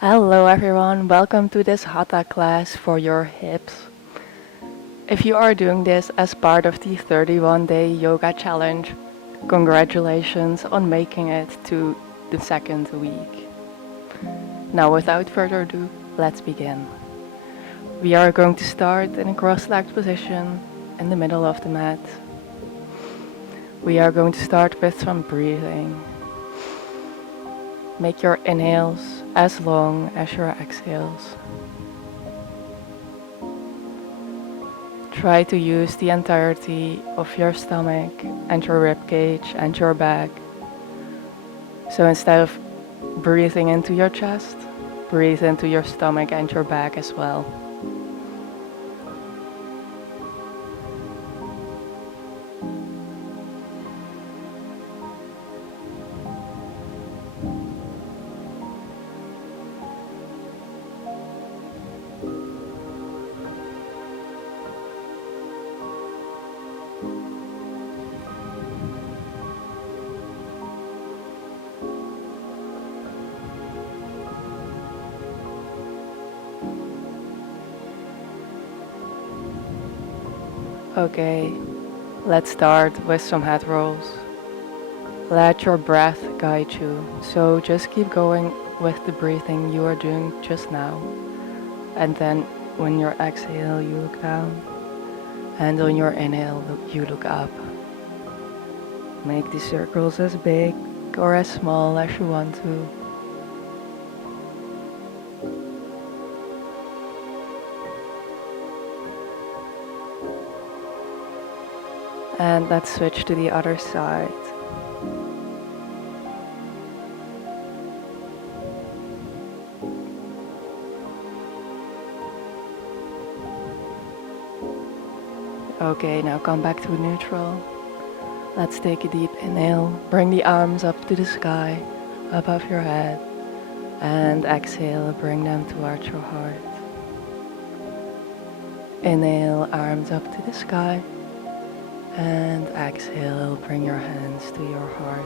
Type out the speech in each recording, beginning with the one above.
Hello everyone, welcome to this Hatha class for your hips. If you are doing this as part of the 31-day yoga challenge, congratulations on making it to the second week. Now without further ado, let's begin. We are going to start in a cross-legged position in the middle of the mat. We are going to start with some breathing. Make your inhales as long as your exhales. Try to use the entirety of your stomach and your rib cage and your back. So instead of breathing into your chest, breathe into your stomach and your back as well. Okay, let's start with some head rolls. Let your breath guide you, so just keep going with the breathing you are doing just now. And then when you exhale, you look down, and on your inhale, you look up. Make the circles as big or as small as you want to. And let's switch to the other side. Okay, now come back to neutral. Let's take a deep inhale. Bring the arms up to the sky, above your head. And exhale, bring them towards your heart. Inhale, arms up to the sky. And exhale, bring your hands to your heart.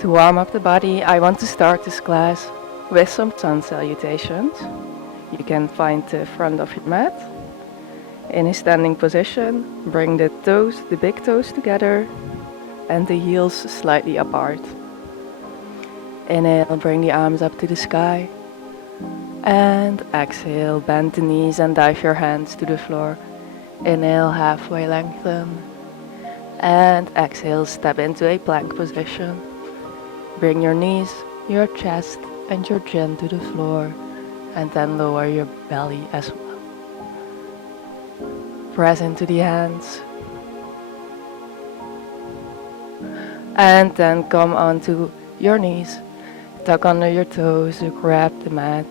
To warm up the body, I want to start this class with some sun salutations. You can find the front of your mat. In a standing position, bring the toes, the big toes together and the heels slightly apart. Inhale, bring the arms up to the sky. And exhale, bend the knees and dive your hands to the floor. Inhale, halfway lengthen. And exhale, step into a plank position. Bring your knees, your chest and your chin to the floor. And then lower your belly as well. Press into the hands. And then come onto your knees. Tuck under your toes to grab the mat.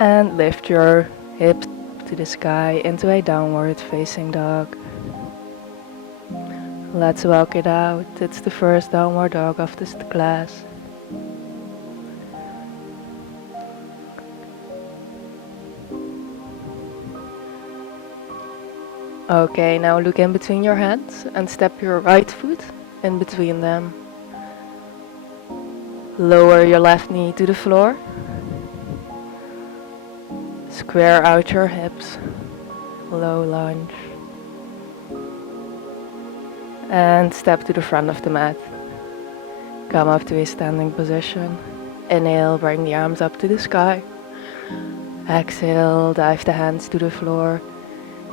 And lift your hips to the sky into a downward facing dog. Let's walk it out. It's the first downward dog of this class. Okay, now look in between your hands and step your right foot in between them. Lower your left knee to the floor. Square out your hips. Low lunge. And step to the front of the mat. Come up to a standing position. Inhale, bring the arms up to the sky. Exhale, dive the hands to the floor.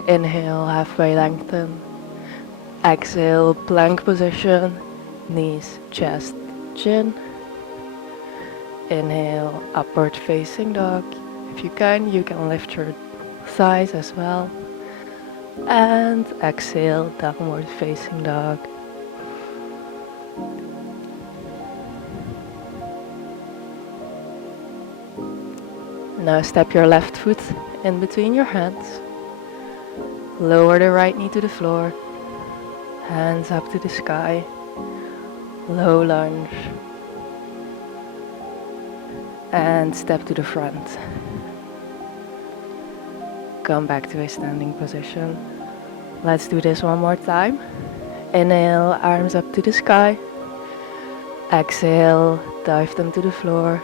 Inhale, halfway lengthen. Exhale, plank position. Knees, chest, chin. Inhale, upward facing dog. If you can lift your thighs as well. And exhale, downward facing dog. Now step your left foot in between your hands. Lower the right knee to the floor. Hands up to the sky. Low lunge. And step to the front. Come back to a standing position. Let's do this one more time. Inhale, arms up to the sky. Exhale, dive them to the floor.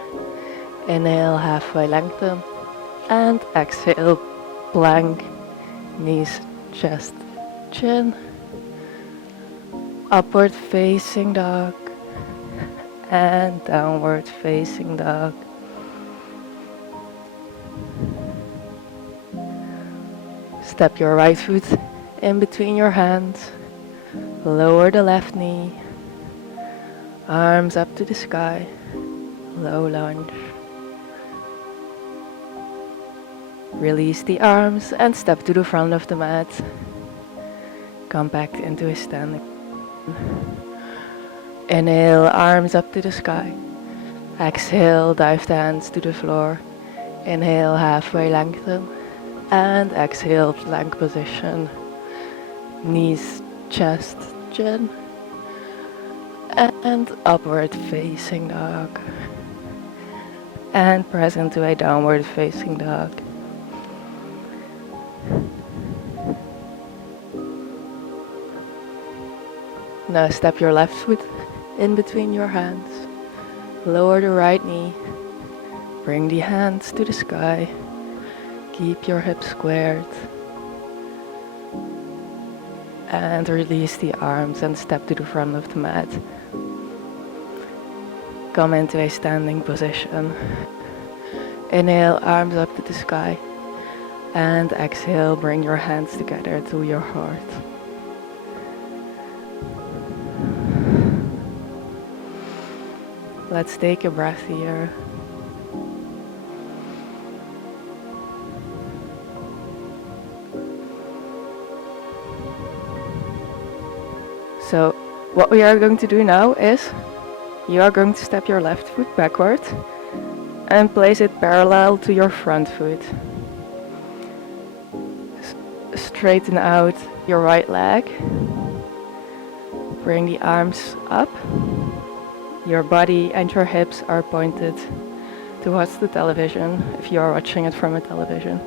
Inhale, halfway lengthen. And exhale, plank, knees, chest, chin. Upward facing dog. And downward facing dog. Step your right foot in between your hands. Lower the left knee. Arms up to the sky. Low lunge. Release the arms and step to the front of the mat. Come back into a standing. Inhale, arms up to the sky. Exhale, dive the hands to the floor. Inhale, halfway lengthen. And exhale, plank position. Knees, chest, chin. And upward facing dog. And press into a downward facing dog. Now step your left foot in between your hands. Lower the right knee. Bring the hands to the sky. Keep your hips squared. And release the arms and step to the front of the mat. Come into a standing position. Inhale, arms up to the sky. And exhale, bring your hands together to your heart. Let's take a breath here. So what we are going to do now is you are going to step your left foot backward and place it parallel to your front foot. Straighten out your right leg. Bring the arms up. Your body and your hips are pointed towards the television if you are watching it from a television.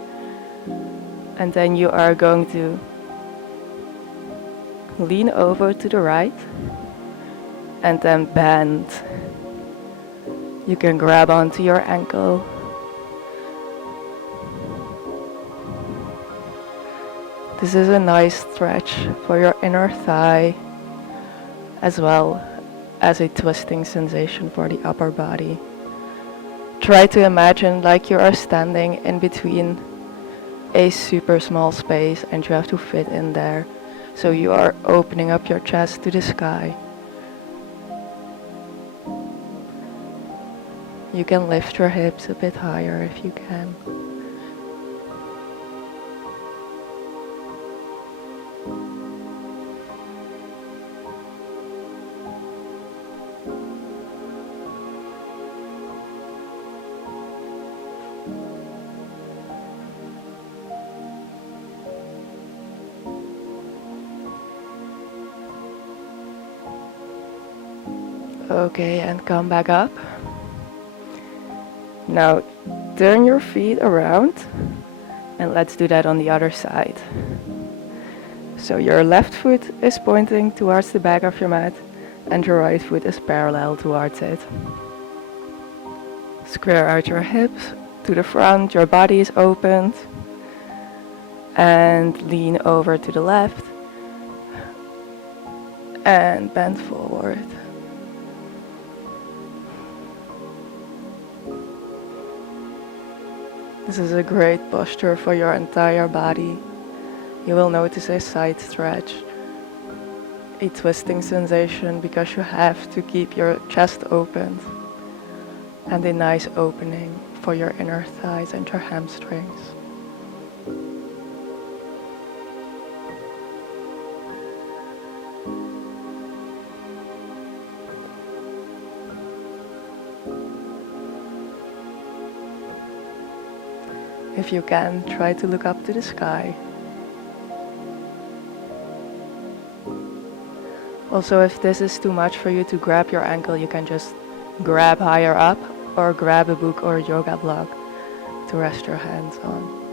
And then you are going to lean over to the right and then bend. You can grab onto your ankle. This is a nice stretch for your inner thigh as well as a twisting sensation for the upper body. Try to imagine like you are standing in between a super small space and you have to fit in there. So you are opening up your chest to the sky. You can lift your hips a bit higher if you can. Okay, and come back up. Now turn your feet around and let's do that on the other side. So your left foot is pointing towards the back of your mat and your right foot is parallel towards it. Square out your hips to the front, your body is opened, and lean over to the left and bend forward. This is a great posture for your entire body. You will notice a side stretch, a twisting sensation because you have to keep your chest open, and a nice opening for your inner thighs and your hamstrings. If you can, try to look up to the sky. Also, if this is too much for you to grab your ankle, you can just grab higher up or grab a book or a yoga block to rest your hands on.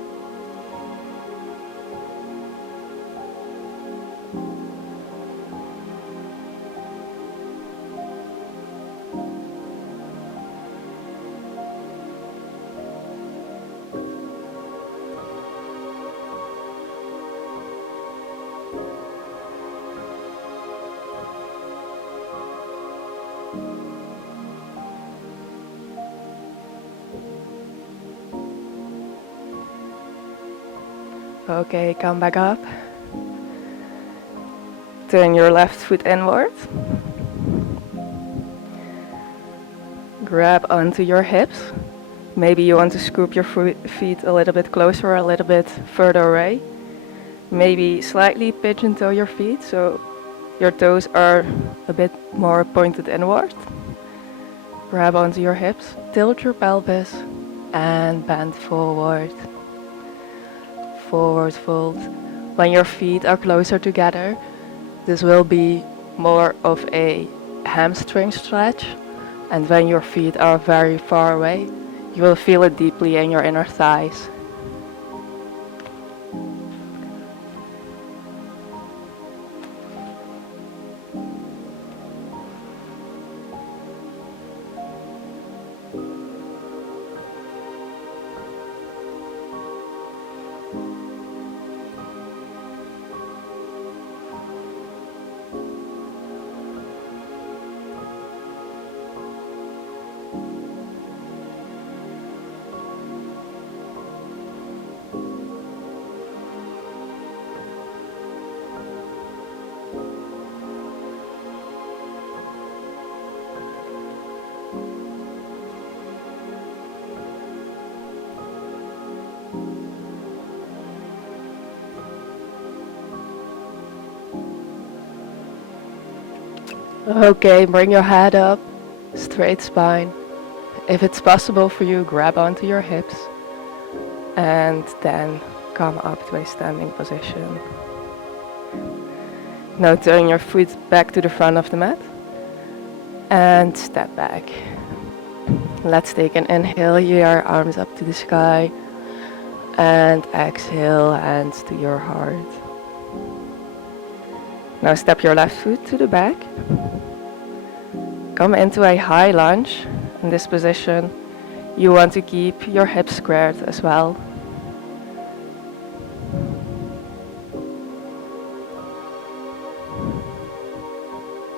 Okay, come back up. Turn your left foot inward. Grab onto your hips. Maybe you want to scoop your feet a little bit closer, a little bit further away. Maybe slightly pigeon toe your feet so your toes are a bit more pointed inward. Grab onto your hips, tilt your pelvis, and bend forward. Forward fold. When your feet are closer together, this will be more of a hamstring stretch. And when your feet are very far away, you will feel it deeply in your inner thighs. Okay, bring your head up, straight spine. If it's possible for you, grab onto your hips and then come up to a standing position. Now turn your foot back to the front of the mat and step back. Let's take an inhale here, arms up to the sky, and exhale, hands to your heart. Now step your left foot to the back. Come into a high lunge. In this position, you want to keep your hips squared as well.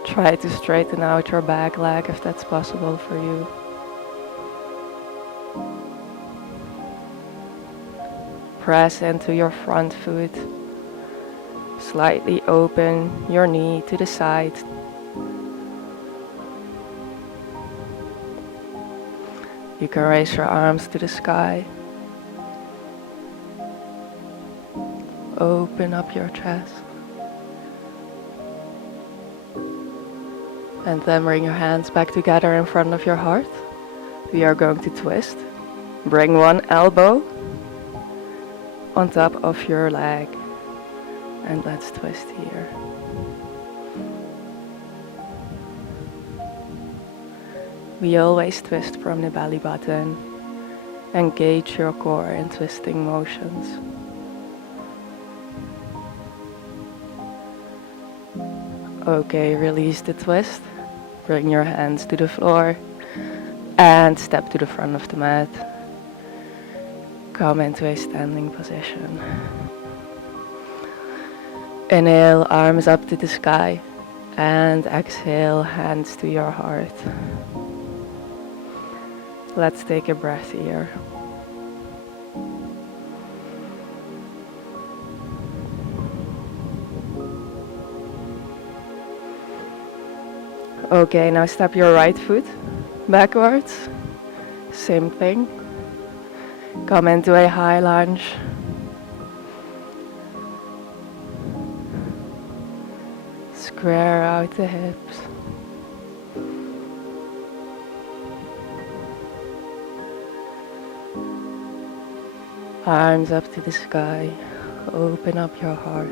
Try to straighten out your back leg if that's possible for you. Press into your front foot. Slightly open your knee to the side. You can raise your arms to the sky. Open up your chest. And then bring your hands back together in front of your heart. We are going to twist. Bring one elbow on top of your leg. And let's twist here. We always twist from the belly button. Engage your core in twisting motions. Okay, release the twist. Bring your hands to the floor and step to the front of the mat. Come into a standing position. Inhale, arms up to the sky, and exhale, hands to your heart. Let's take a breath here. Okay, now step your right foot backwards. Same thing. Come into a high lunge. Square out the hips. Arms up to the sky. Open up your heart.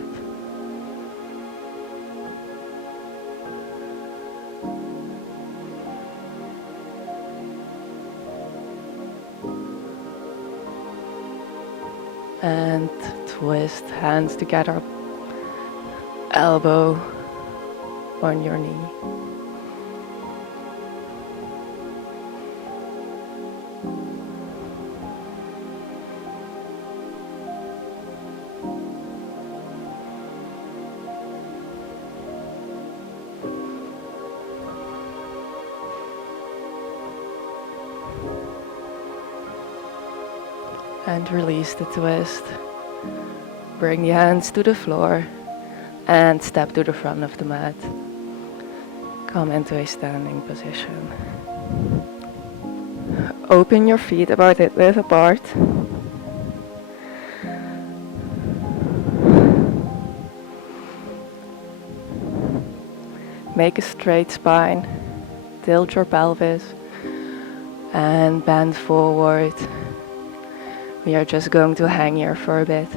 And twist, hands together, elbow on your knee. And release the twist. Bring the hands to the floor and step to the front of the mat. Come into a standing position. Open your feet about hip width apart. Make a straight spine. Tilt your pelvis and bend forward. We are just going to hang here for a bit.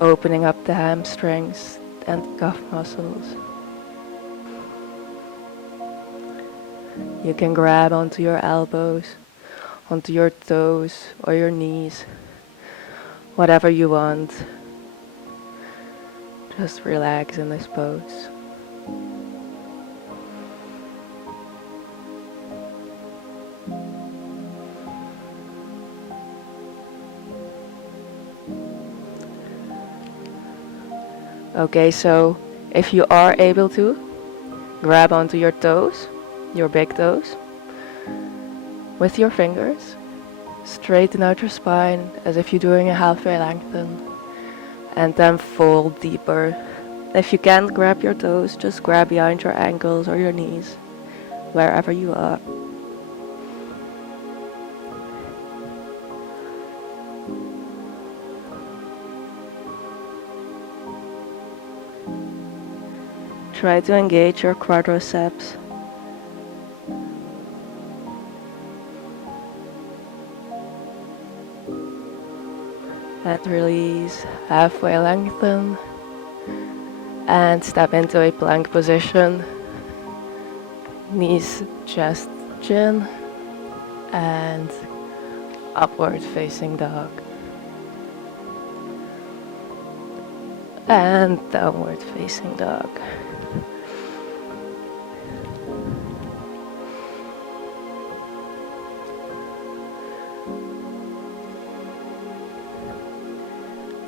Opening up the hamstrings and calf muscles. You can grab onto your elbows, onto your toes or your knees, whatever you want. Just relax in this pose. Okay, so if you are able to, grab onto your toes, your big toes, with your fingers. Straighten out your spine as if you're doing a halfway lengthen, and then fold deeper. If you can't grab your toes, just grab behind your ankles or your knees, wherever you are. Try to engage your quadriceps. And release, halfway lengthen. And step into a plank position. Knees, chest, chin. And upward facing dog. And downward facing dog.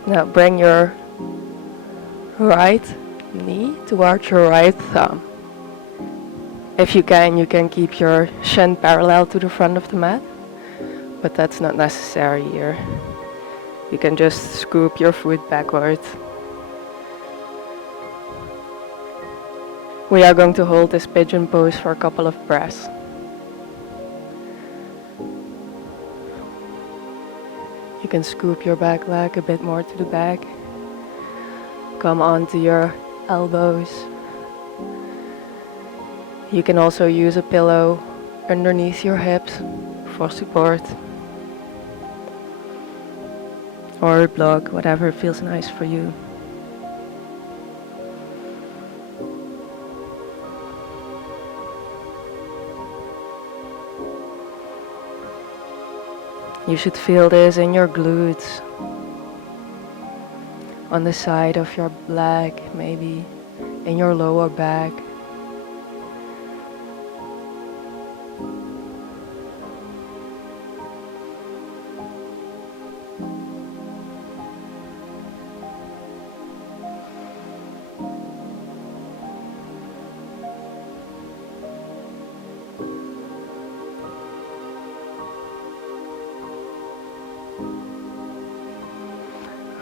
Now bring your right knee towards your right thumb. If you can keep your shin parallel to the front of the mat, but that's not necessary here. You can just scoop your foot backward. We are going to hold this pigeon pose for a couple of breaths. You can scoop your back leg a bit more to the back. Come onto your elbows. You can also use a pillow underneath your hips for support. Or a block, whatever feels nice for you. You should feel this in your glutes, on the side of your leg, maybe in your lower back.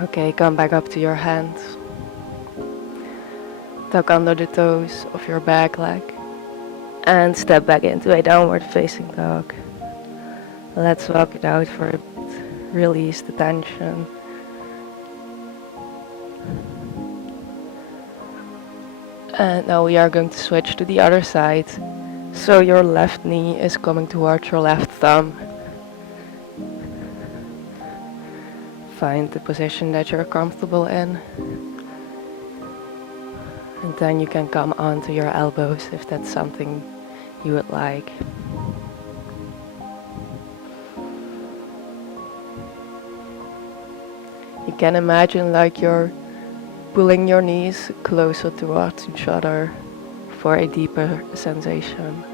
Okay, come back up to your hands. Tuck under the toes of your back leg. And step back into a downward facing dog. Let's walk it out for a bit. Release the tension. And now we are going to switch to the other side. So your left knee is coming towards your left thumb. Find the position that you're comfortable in. And then you can come onto your elbows if that's something you would like. You can imagine like you're pulling your knees closer towards each other for a deeper sensation.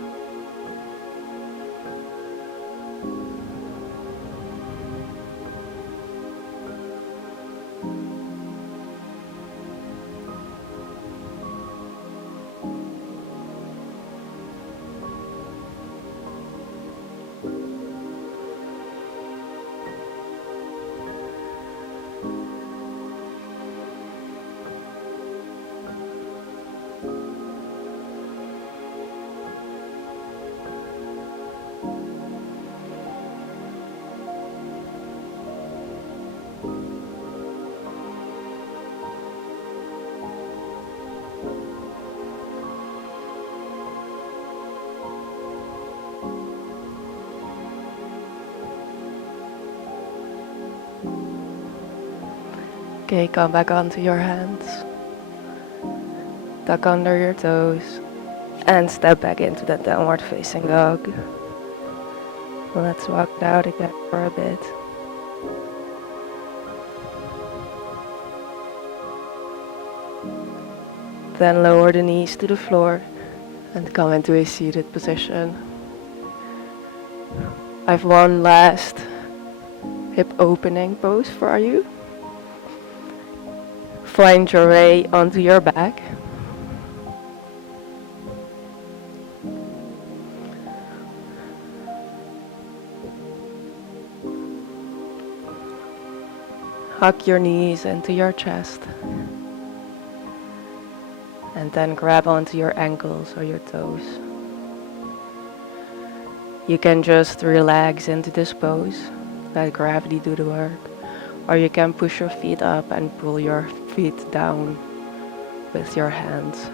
Okay, come back onto your hands. Tuck under your toes. And step back into that downward facing dog. Let's walk it out again for a bit. Then lower the knees to the floor and come into a seated position. I have one last hip opening pose for you. Find your way onto your back. Hug your knees into your chest. And then grab onto your ankles or your toes. You can just relax into this pose, let gravity do the work, or you can push your feet up and pull your feet down with your hands.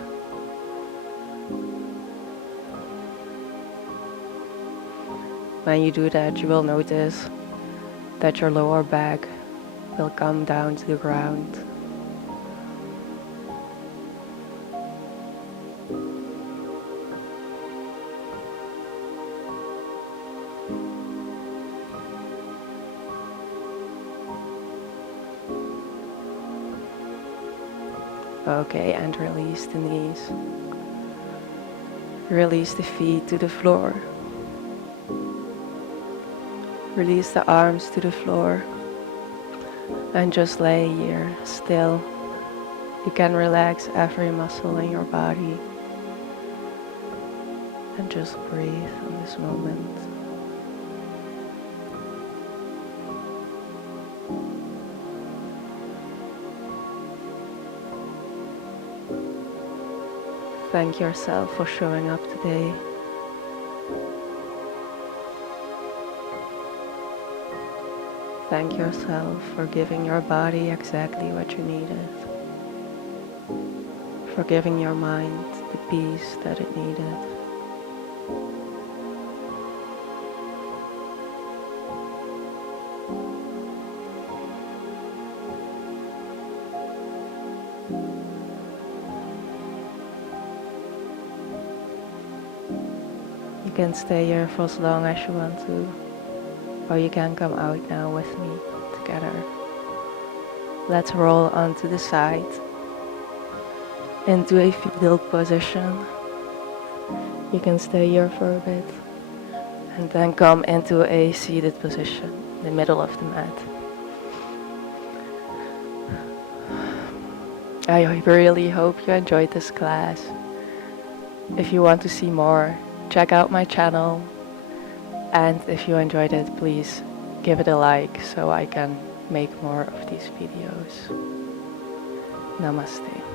When you do that, you will notice that your lower back will come down to the ground. Okay, and release the knees. Release the feet to the floor. Release the arms to the floor. And just lay here, still. You can relax every muscle in your body. And just breathe in this moment. Thank yourself for showing up today. Thank yourself for giving your body exactly what you needed. For giving your mind the peace that it needed. You can stay here for as long as you want to, or you can come out now with me together. Let's roll onto the side, into a fetal position. You can stay here for a bit, and then come into a seated position, in the middle of the mat. I really hope you enjoyed this class. If you want to see more, check out my channel, and if you enjoyed it, please give it a like so I can make more of these videos. Namaste.